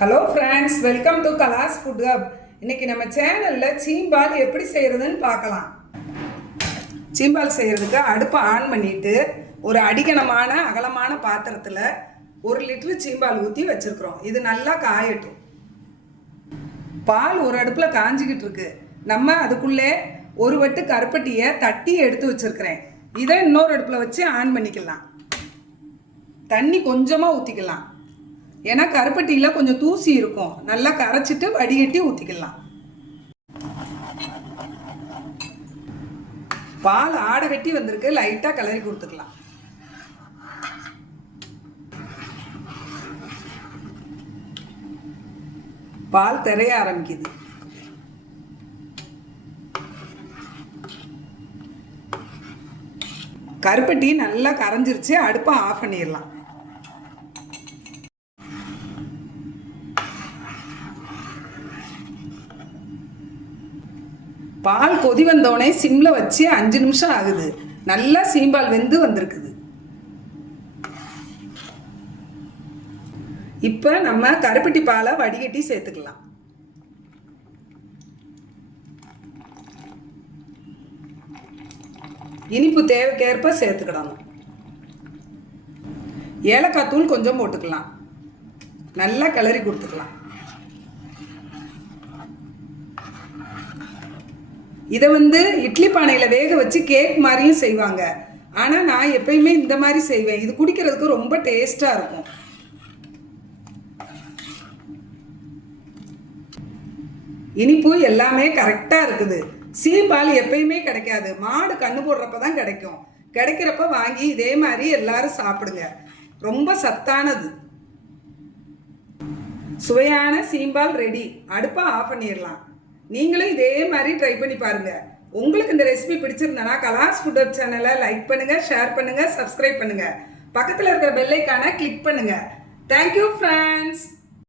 Hello friends welcome to Kala's food hub இன்னைக்கு நம்ம சேனலில் சீம்பால் எப்படி செய்கிறதுன்னு பார்க்கலாம். சீம்பால் செய்கிறதுக்கு அடுப்பை ஆன் பண்ணிட்டு ஒரு அடிகனமான அகலமான பாத்திரத்தில் ஒரு லிட்ரு சீம்பால் ஊற்றி வச்சுருக்குறோம். இது நல்லா காயட்டும். பால் ஒரு அடுப்பில் காஞ்சிக்கிட்டு இருக்கு. நம்ம அதுக்குள்ளே ஒரு வட்டு கருப்பட்டியை தட்டி எடுத்து வச்சிருக்கிறேன். இதை இன்னொரு அடுப்பில் வச்சு ஆன் பண்ணிக்கலாம். தண்ணி கொஞ்சமாக ஊற்றிக்கலாம் ஏன்னா கருப்பட்டியில் கொஞ்சம் தூசி இருக்கும். நல்லா கரைச்சிட்டு வடிகட்டி ஊற்றிக்கலாம் பால் ஆடை கட்டி வந்திருக்கு. லைட்டாக கிளறி கொடுத்துக்கலாம். பால் திரைய ஆரம்பிக்குது. கருப்பட்டி நல்லா கரைஞ்சிருச்சு. அடுப்பை ஆஃப் பண்ணிடலாம். பால் கொதி வந்தோடனே சிம்மில் வச்சு அஞ்சு நிமிஷம் ஆகுது. நல்லா சீம்பால் வெந்து வந்திருக்குது. இப்போ நம்ம கருப்பட்டி பாலை வடிகட்டி சேர்த்துக்கலாம். இனிப்பு தேவைக்கேற்ப சேர்த்துக்கிடணும். ஏலக்காய் தூள் கொஞ்சம் போட்டுக்கலாம். நல்லா கிளறி கொடுத்துக்கலாம். இதை வந்து இட்லி பானையில் வேக வச்சு கேக் மாதிரியும் செய்வாங்க. ஆனால் நான் எப்பயுமே இந்த மாதிரி செய்வேன். இது குடிக்கிறதுக்கு ரொம்ப டேஸ்ட்டாக இருக்கும். இனிப்பு எல்லாமே கரெக்டாக இருக்குது. சீம்பால் எப்பயுமே கிடைக்காது. மாடு கண்ணு போடுறப்ப தான் கிடைக்கும். கிடைக்கிறப்ப வாங்கி இதே மாதிரி எல்லாரும் சாப்பிடுங்க. ரொம்ப சத்தானது. சுவையான சீம்பால் ரெடி அடுப்பை ஆஃப் பண்ணிடலாம். நீங்களும் இதே மாதிரி ட்ரை பண்ணி பாருங்கள் உங்களுக்கு இந்த ரெசிபி பிடிச்சிருந்தனா கலாஸ் ஃபுட் வெப் சேனலை லைக் பண்ணுங்கள் ஷேர் பண்ணுங்கள் சப்ஸ்கிரைப் பண்ணுங்கள் பக்கத்தில் இருக்கிற பெல்லைக்கான கிளிக் பண்ணுங்கள் தேங்க்யூ ஃப்ரெண்ட்ஸ்